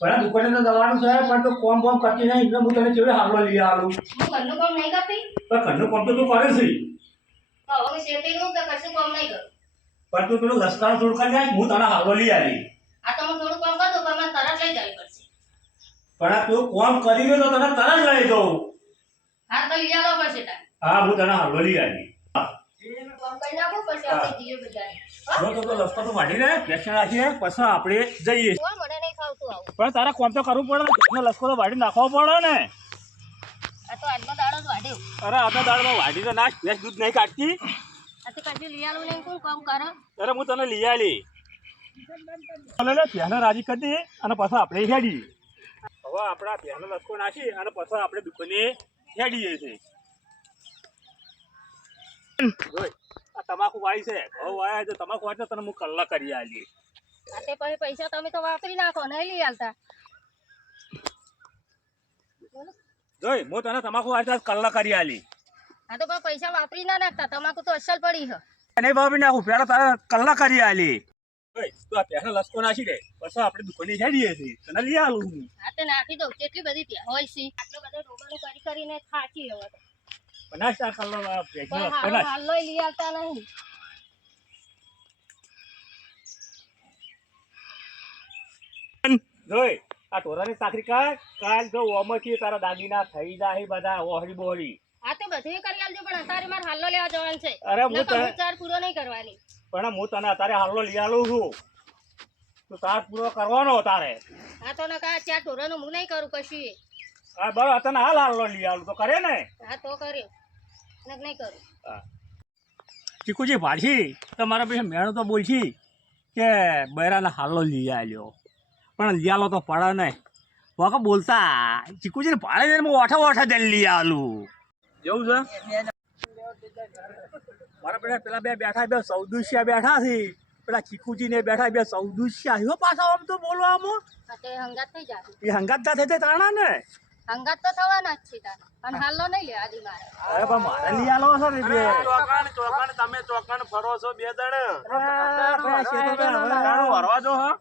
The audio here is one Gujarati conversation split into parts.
પણ દુકાને તો જવાનું છે પણ તો કોમ બોમ કરતી નહીં એટલે હું તને કેવી હાલો લઈ આલું. હું ઘરનું કામ નહીં કરતી પણ ઘરનું કામ તો તું કરે છે. તો હવે શેતીનું કે કશું કામ નહીં કરું. પણ તું પેલું રસ્તા થોડું કરી જાય હું તને હાલો લઈ આલી. આ તો હું થોડું કામ કરું તો મને તરત લઈ જવી પડશે. પણ આ તું કોમ કરી ગયો તો તને તરત લઈ જાઉં. હા તો લઈ આવવા પડશે તારે. હા હું તને હાલો લઈ આલી. કામ કરી નાખું પછી આપણે જઈએ બજારે. તો રસ્તો તો વાઢી ને પેશન રાખીએ પછી આપણે જઈએ. કોણ મને નહીં ફાવતું આવું. પણ તારા કોમ તો કરવું પડે ને લસકો તો વાઢી નાખવો પડે ને. આ તો આજનો દાડો જ વાઢ્યો. અરે આપણા દાળમાં વાઢી તો નાખ ભેંસ દૂધ નહીં કાઢતી. આ તો કશું લઈ આવું નહીં કોણ કામ કરે. અરે હું તને લઈ આલી. પહેલા રાજી કરી દઈએ અને પછી આપણે હેડીએ. હવે આપણા પહેલો લસકો નાખી અને પછી આપણે દુકાને હેડીએ છીએ. જોઈ આ તમાકુ વાય છે ઘઉં વાય તો તમાકુ વાય તો તને હું કલાક કરી આલી. આ તે પછી પૈસા તમે તો વાપરી નાખો નહીં લઈ આલતા. જોઈ હું તને તમાકુ વાય કલાક કરી આલી. આ તો પણ પૈસા વાપરી ના નાખતા તમાકુ તો અસલ પડી છે. નહીં વાપરી નાખું પેલા તારે કલાક કરી આલી. તું આ પહેલો લસકો નાખી દે પછી આપણે દુકાને હેડીએ છીએ તને લઈ આલું હું. હા તે નાખી દઉં કેટલી બધી ત્યાં હોય છે. આટલો બધો રોગનું કરી કરીને થાકી હવે તો. બનાસ આ કલાક પણ હાલ લઈ આવતા નહીં. જોઈ આ ટોરાની ચાકરી કાલ જો ઓમથી તારા દાગીના થઈ જાય બધા ઓહરી બોહરી. આ તે બધું કરી આલજો પણ અત્યારે મારે હાલ્લો લેવા જવાનું છે. અરે હું તને ચાર પૂરો નહીં કરવાની. પણ હું તને અત્યારે હાલો લઈ આલું છું તો તાર પૂરો કરવાનો તારે. આ તો ના કા ચાર ઢોરાનું હું નહીં કરું કશું. હા બરાબર તને હાલ હાલો લઈ આલું તો કરે ને. હા તો કર્યો નહીં કરું. ચીકુજી ભાડશી તો મારા પછી મેણું તો બોલશી કે બૈરાને હાલો લઈ આલ્યો પણ લઈ આલો તો પડે નહીં. વાકો બોલતા ચીકુજીને ભાડે જઈને ઓઠા ઓઠા જઈને લઈ આલું જેવું છે. મારા પેલા પેલા બે બેઠા બે સૌદુષ્યા બેઠા છે પેલા ચીકુજી ને બેઠા બે સૌદુષ્યા આવ્યો પાછા આમ તો બોલવામાં. તે હંગાત થઈ જાય. એ હંગાત ના થઈ જાય તાણા ને. હંગાત તો થવાના જ છે તારે અને હાલો નહીં લે આજી મારે. અરે પણ મારે લઈ આલો છે ને બે ચોકણ તમે ચોકણ ફરો છો બે દણ વરવા જો હા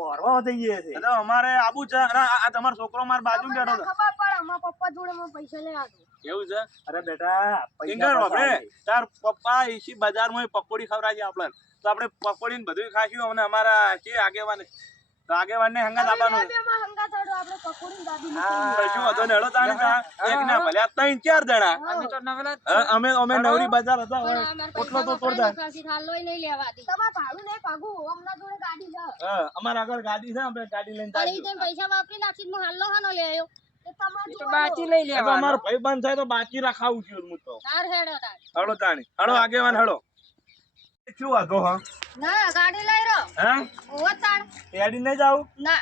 વરવા જઈએ છે. અમારે આબુ છે આ તમારો છોકરો માર બાજુ બેઠો છે. ખબર પડે અમારા પપ્પા જોડે મને પૈસા લઈ આવ્યો. એવું છે અરે બેટા ઇંગર આપણે તાર પપ્પા એસી બજારમાં પકોડી ખવડાવી આપણને તો આપણે પકોડી ને બધું ખાશું અને અમારા છે આગેવાન તો આગેવાન ને હંગાત આપવાનું હંગાત થોડું આપણે પકોડી દાદી કશું વધુ ને હેડો તાણે એક ને ભલ્યા 3-4 જણા અમે નવરી બજાર હતા એટલો તો તોડતા હાલો નહીં લેવા દી. તમાર ભાડું નહીં પાગું હમણાં જોડે ગાડી છે. અમારા આગળ ગાડી છે આપણે ગાડી લઈને પણ ઈ જેમ પૈસા વાપરી નાખી હું હાલો હાનો લે આવ્યો. બાકી લઈ લેવા અમારો ભાઈ બંધ થાય તો બાકી રખાવું છું હું તો તાર હેડો તાર. હળો તાણી હળો આગેવાન હળો શું વાંધો હા ના ગાડી લઈ રહ્યો. હા ઓવો તાર. ગાડી નહીં જાવ ના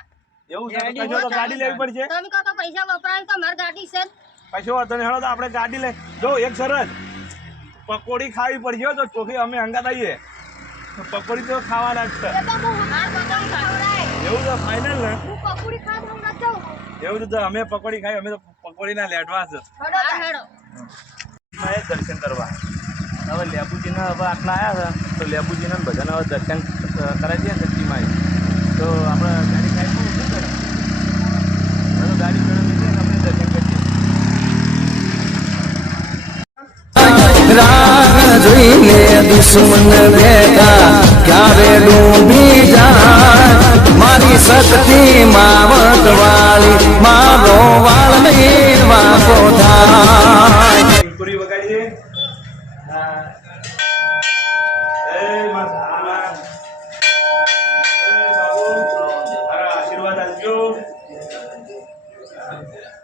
એવું છે તો ગાડી લેવી પડશે. તમે કહો તો પૈસા વપરાય તો મારી ગાડી છે. પછી વાંધો નહીં હળો તો આપણે ગાડી લઈ જો એક સરસ પકોડી ખાવી પડશે તો ચોખી અમે હંગાત આવીએ તો પકોડી તો ખાવાના જ છે. એ તો હું હાર બગામ ખવડાય. એવું તો ફાઇનલ ને હું પકોડી ખાતો હું ના જાઉં. એવું તો અમે પકોડી ખાઈ અમે તો પકોડી ના લેટવા છે હેડો હેડો. દર્શન કરવા હવે લેબુજીના હવે આટલા આવ્યા છે તો લેબુજીના બધાને હવે દર્શન કરાવી દઈએ ને શક્તિમાં તો આપણે ગાડી ખાઈ શું કરે તો ગાડી મેળવી દઈએ ને આપણે દર્શન કરીએ. રાહ જોઈને દુશ્મન બેઠા ક્યારે ડૂબી જાય મારી શક્તિ માવત વાળી મારો વાળ નહીં વાંકો થાય. પૂરી વગાડી દે આશીર્વાદ આપજો.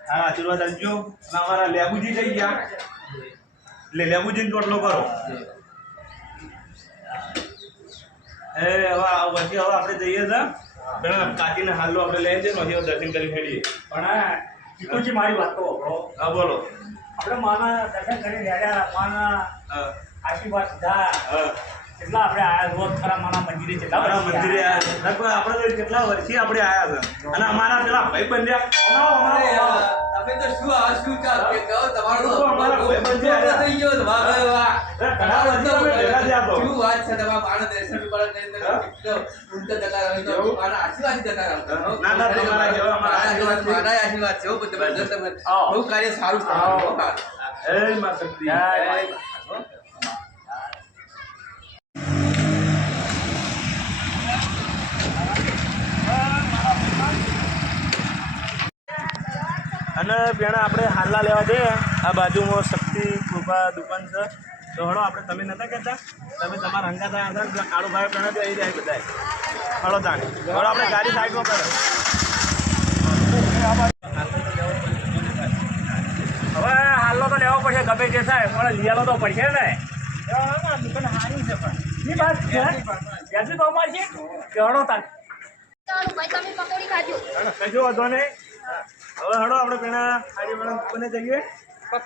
હા આશીર્વાદ આપજો. અમારા લેબુજી થઈ ગયા એટલે લેબુજી ટોટલો કરો. હવે આપણે જઈએ છીએ પેલા કાકીને હાલો આપણે લઈ જઈએ પછી દર્શન કરી ફેરીએ. પણ ચીકુજી મારી વાત તો સાંભળો. હા બોલો. આપણે માના દર્શન કરી રહ્યા માના હા આશીર્વાદ દીધા કેટલા આપણે આયા રોજ ખરા મારા મંદિરે કેટલા અમારા વર્ષથી મંદિરે આયા? આયા. લગભગ આપણે તો કેટલા વર્ષથી આપણે આયા છે અને અમારા પેલા ભાઈ બંધ તમે તો શું આ શું ચાલ કે કહો તમારો તો અમારા ભાઈબંધ છે. થઈ ગયો તો વાહ ભાઈ વાહ ઘણા વર્ષથી અમે ભેગા થયા તો. શું વાત છે તમારા બાળક દર્શન ઉપર કરીને કેટલો ઊંચો જતા રહે તો મારા આશીર્વાદ જતા રહો ના, ના, તમારા જેવા અમારા આશીર્વાદ છે. મારા આશીર્વાદ છે હો, જબરદસ્ત તમે આવો. બહુ કાર્ય સારું છે આવો. એ માં શક્તિ. જય અને પેણા આપણે હાલના લેવા જઈએ આ બાજુમાં શક્તિ કૃપા દુકાન છે તો હળો આપણે તમે નતા કહેતા તમે તમારા હંગા થયા હતા પેલા કાળુભાઈ પેણા તો આવી જાય બધા હળો તાણી હળો આપણે ગાડી સાઈડમાં કરો હવે હાલનો તો લેવો પડશે ગમે તે થાય પણ લીયાલો તો પડશે ને ઈ વાત છે. વ્યાજબી ભાવમાં છે કેવડો તાર ચાલો ભાઈ તમે પકોડી ખાજો કશો વાંધો નહીં હવે હળો આપણે પેલા ખાડીવાળા દુકાને જઈએ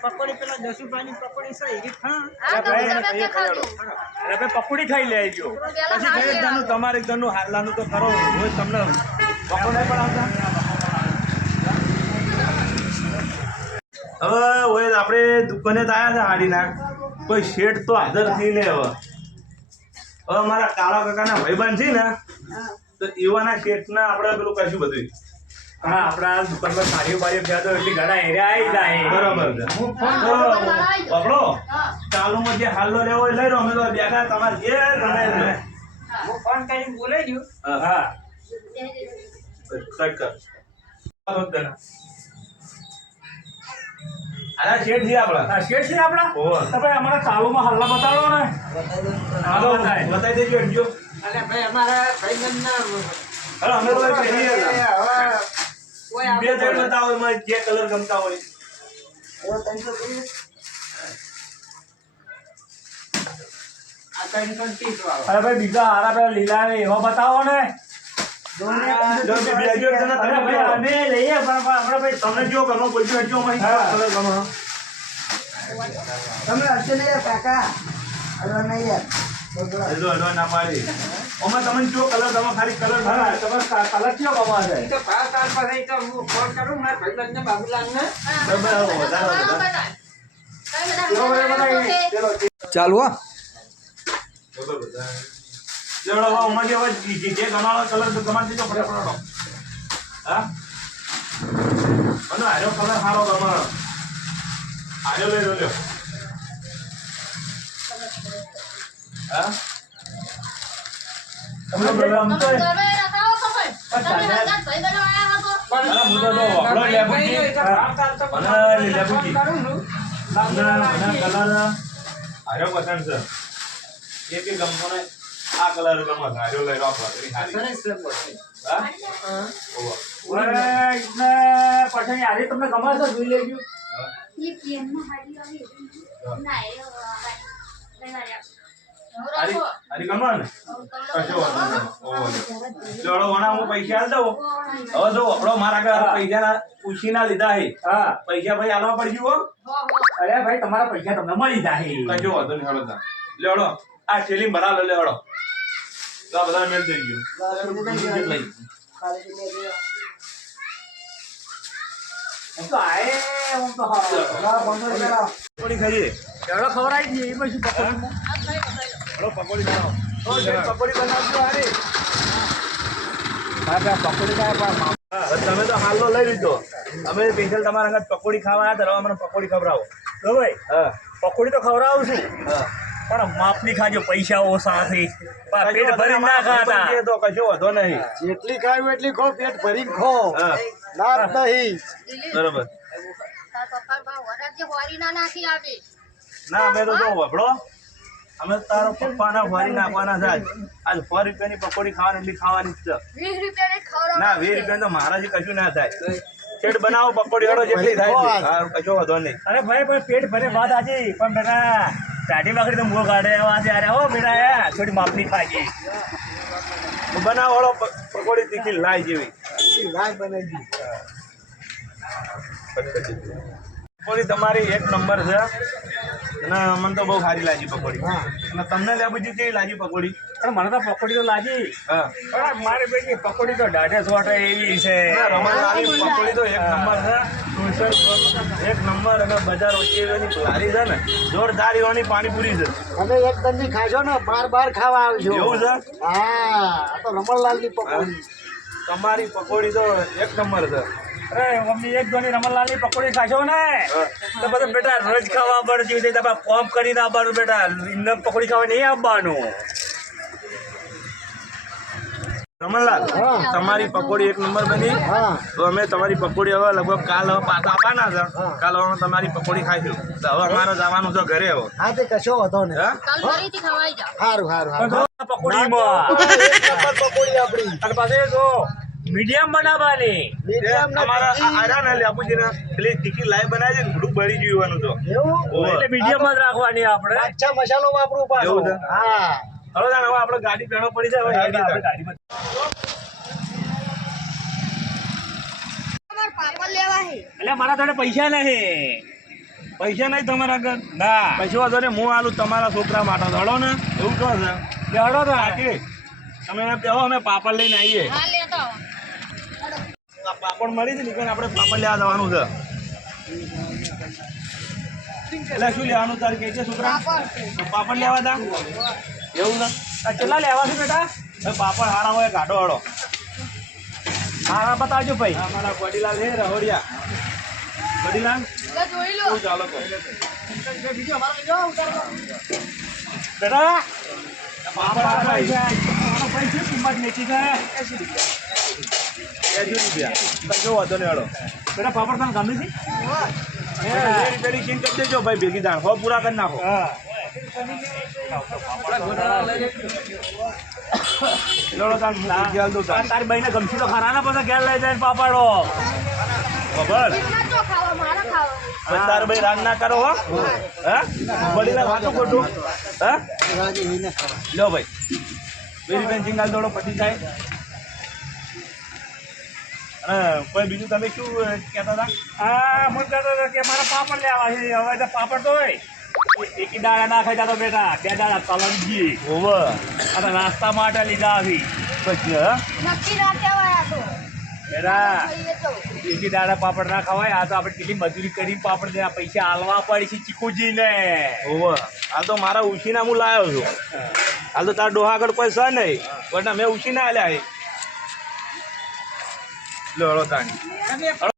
પકોડી પેલા 10 રૂપિયાની પકોડી છે એ ખા હા તમે તમે ખાજો એટલે ભાઈ પકોડી ખાઈ લેજો પેલા પછી કઈ જણનું તમારે એક જણનું હાલવાનું તો કરો રોજ તમને બપોરે પણ આવતા હવે હોય આપણે દુકાને તો આવ્યા છે હાડીના કોઈ શેઠ તો હાજર થઈ લે હવે મારા કાળા કાકાના ભાઈબંધ છે ને તો એવાના શેઠના આપણે પેલું કરશું બધું હા આપણા દુકાનમાં સાડીઓ બારીઓ ગયા તો એટલી ઘણા એરિયા આવી જાય બરોબર છે પકડો ચાલુમાં જે હાલો લેવો એ લઈ લો અમે તો બેઠા તમારે જે ગમે એ લે. હું ફોન કરીને બોલાઈ ગયો હા કટ કર આના શેઠ છે આપણા હા શેઠ છે આપણા ઓહો. તો ભાઈ અમારા ચાલુમાં હલ્લા બતાવો ને હાલો બતાવી દેજો હટજો અને ભાઈ અમારા ભાઈબંધના હાલો અમે તો ભાઈ પહેરીએ હતા. હવે કોઈ બે ત્રણ બતાવો એમાં જે કલર ગમતા હોય આ 330 વાળો અરે ભાઈ બીજા હારા પેલા લીલા ને એવા બતાવો ને જો બે જો જણા અરે તમે ભાઈ જો. અમે લઈએ પણ આપણે ભાઈ તમને જો ગમો બોલજો હટજો અમારી હા. કલર ગમો તમે હશે ને કાકા હવે નહીં યાર હજુ હડવા ના પાડી ઓમાં તમને જો કલર ગમો ખાલી કલર હા તમે કલર કયો ગમવા છે તો ભાવ તાર પાસે તો હું ફોન કરું મારા ભાઈબંધને બાબુલાલને ચાલો લેવડો હવે ઓમાં જે હોય જે ગમાવો કલર તો ગમાડી દેજો ફટાફટ હા અને આજો કલર સારો ગમાડો આજો લઈ લો હા તમને કલર ગમતો હોય? અરે હું તો જો વપડો લેબુજી. મને લેબુજી. મને કલર આર્યો પસંદ છે એક ગમતો ને આ કલર ગમો છે આર્યો લઈ લો આપણે હારી હા ઓહો ઓરે એટલે પછી આજે તમને ગમે છે જોઈ લેજો હારી ગમો ને કશો વાંધો નહીં. ઓહો જોડો વણા હું પૈસા આલ દઉં હવે જો વપડો મારા આગળ પૈસા પૂછી ના લીધા હે હા પૈસા ભાઈ આલવા પડી ગયું અરે ભાઈ તમારા પૈસા તમને મળી જાય કશો વાંધો નહીં હળો તા લેવડો આ થેલી ભરા લો લેવડો તો આ બધા મેલ થઈ ગયું લઈ એમ તો આએ હું તો પકોડી ખાઈએ એવડો ખબર આવી ગઈ એમાં શું પકોડીમાં હળો પકોડી બનાવો પકોડી બનાવજો હારી હા પકોડી ખાય પણ હા, તમે તો હાલો લઈ લીધો અમે સ્પેશિયલ તમારા આગળ પકોડી ખાવા આવ્યા હતા મને પકોડી ખવડાવો તો ભાઈ હા પકોડી તો ખવડાવું છું હા પણ માપની ખાજો પૈસા ઓછાથી પેટ ભરી ના ખાતા તો કશો વાંધો નહીં જેટલી ખાવું એટલી ખો પેટ ભરીને ખો હા ના નહીં બરોબર ના અમે તો જો વપડો અમે તારો પપ્પાના ફરી નાખવાના છે આજ 100 રૂપિયાની પકોડી ખાવાની એટલી ખાવાની જ છે 20 રૂપિયાની ખવડાવો. ના 20 રૂપિયા તો મારાથી કશું ના થાય છેડ બનાવો પકોડી હળો જેટલી થાય છે. હા કશો વાંધો નહીં અરે ભાઈ પણ પેટ ભરે વાત આજે પણ બેટા ચાટી બાકડી તો મું કાઢે આજે અરે હો બેટા થોડી માપની ખાજે બનાવો હળો પકોડી તીખી લાઈ જેવી લાઈ બનાવી પકોડી તમારી એક નંબર છે અને મને તો બહુ સારી લાગી પકોડી અને તમને લેબુજી કેવી લાગી પકોડી પણ મને તો પકોડી તો લાગી હા પણ મારી ભાઈ પકોડી તો દાઢે સોટે એવી છે રમણલાલની પકોડી તો એક નંબર છે એક નંબર અને બજાર વચ્ચે એની લારી છે ને જોરદાર એવાની પાણીપુરી છે તમે એક દંડી ખાશો ને બાર ખાવા આવજો એવું છે હા આ તો રમણલાલની પકોડી તમારી પકોડી તો એક નંબર છે અરે મમ્મી એક ધોની રમણલાલની પકોડી ખાશો ને તો બધું બેટા રોજ ખાવા પડે છે તમે કોમ કરીને આવવાનું બેટા એમને પકોડી ખાવા નહીં આવવાનું રમણલાલ તમારી પકોડી એક નંબર બની તો અમે તમારી પકોડી હવે લગભગ કાલ હવે પાછા આવવાના છે કાલ હવે તમારી પકોડી ખાઈશું તો હવે અમારે જવાનું છે ઘરે હવે હા તે કશો હતો ને હા કાલ ફરીથી ખવાઈ જાઓ. સારું સારું પકોડીમાં પકોડી આપણી અને પાછું જો મીડિયમ બનાવવાની મીડિયમ ને અમારા આર્યા ને લેબુજીને પેલી તીખી લાઈ બનાવી છે ને મોઢું બળી ગયું તો એવું એટલે મીડિયમ જ રાખવાની આપણે અચ્છા મસાલો વાપરું પાછો એવું છે? હા હવે જાણે હવે આપણે ગાડી પેણો પડી જાય હવે હેડી આપણે થાય. ગાડીમાં તમારે પાપડ લેવા છે. એટલે મારા જોડે પૈસા નહીં પૈસા નહીં તમારા આગળ ના પૈસા વાંધો ને હું આલું તમારા છોકરા માટે દડો ને એવું કહો છે બેહડો તો કાકી તમે કહો અમે પાપડ લઈને આવીએ હા લેતો આવો. આ પાપડ મળી છે ને કે આપણે પાપડ લેવા જવાનું છે એટલે શું લેવાનું તારે કે છે છોકરા પાપડ. તો પાપડ લેવા તા એવું છે આ કેટલા લેવા છે બેટા હવે પાપડ હારા હોય ગાઢો હાડો હા બતાવજો ભાઈ અમારા વડીલાલ છે રહોડિયા વડીલાલ લે જોઈ લો. શું ચાલો કહો બેટા પાપડ હારા ભાઈ છે. ભાઈ શું કિંમત મેચી છે 80 રૂપિયા તો જો વાંધો નહીં હાડો બેટા પાપડ તને ગમે છે પેલી ચીન કરી દેજો ભાઈ ભેગી દાણ હો પૂરા કરી નાખો હા લોડો તાણ ગેલ દો તાણ તારી બહેને ગમતી તો ખરા ને પછી ઘેર લઈ જાય પાપડો ખબર કેટલા તો ખાવા મારા ખાવા. તાર ભાઈ રાગ ના કરો હો હા વડીલા વાતો ખોટું હા લ્યો ભાઈ વેરી બેન સિંગલ દોડો પટી જાય અને કોઈ બીજું તમે શું કહેતા હતા હા મને કહેતો હતો કે મારા પાપડ લેવા છે હવે તો પાપડ તો હોય એકી દાડા ના ખાઈ જતો બેટા 2 દાડા કલંજી ઓવર અને નાસ્તા માટે લીધા હતી પછી હા નક્કી ના કહેવાય આ તો. બેટા ખાઈએ તો. એકી દાડા પાપડ ના ખવાય આ તો આપણે કેટલી મજૂરી કરી પાપડ ને પૈસા આલવા પડે છે ચીકુજીને ઓવર હાલ તો મારા ઉછીના હું લાવ્યો છું હાલ તો તાર ડોહા આગળ કોઈ છે નહીં પણ મેં ઉછીના આલ્યા લો હળો તાણી